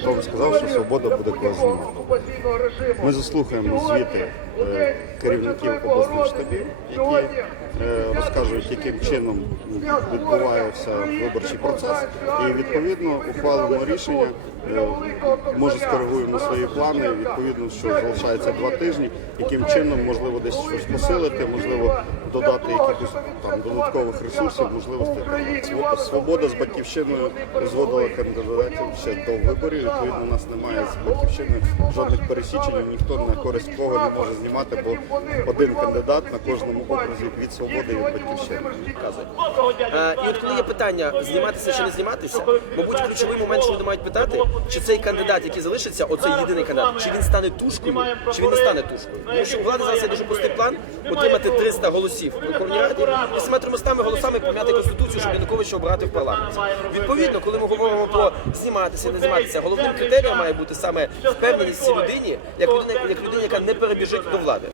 Хто сказав, що свобода буде класною? Ми заслухаємо звіти е, керівників обласних штабів, які е, розкажуть, яким чином відбувається виборчий процес, і відповідно ухвалимо рішення. Може скоригуємо свої плани. Відповідно, що залишається два тижні. Яким чином можливо десь щось посилити, можливо додати якихось там додаткових ресурсів, можливостей. Сво- Свобода з батьківщиною зводила кандидатів ще до виборів. Відповідно, у нас немає з батьківщиною жодних пересічень. Ніхто на користь кого не може знімати, бо один кандидат на кожному окрузі від свободи від батьківщини. Е, і от коли є питання зніматися чи не зніматися, мабуть, ключовий момент, що люди мають питати, чи цей кандидат, який залишиться, оцей єдиний кандидат, чи він стане тушкою, чи він не стане тушкою. Тому що у влади зараз є дуже простий план отримати 300 голосів в Верховній Раді і з 300 голосами поміняти конституцію, щоб Януковича обрати в парламент. Відповідно, коли ми говоримо про зніматися, не зніматися, головним критерієм має бути саме впевненість цій людині, як людина, як людина, яка не перебіжить до влади.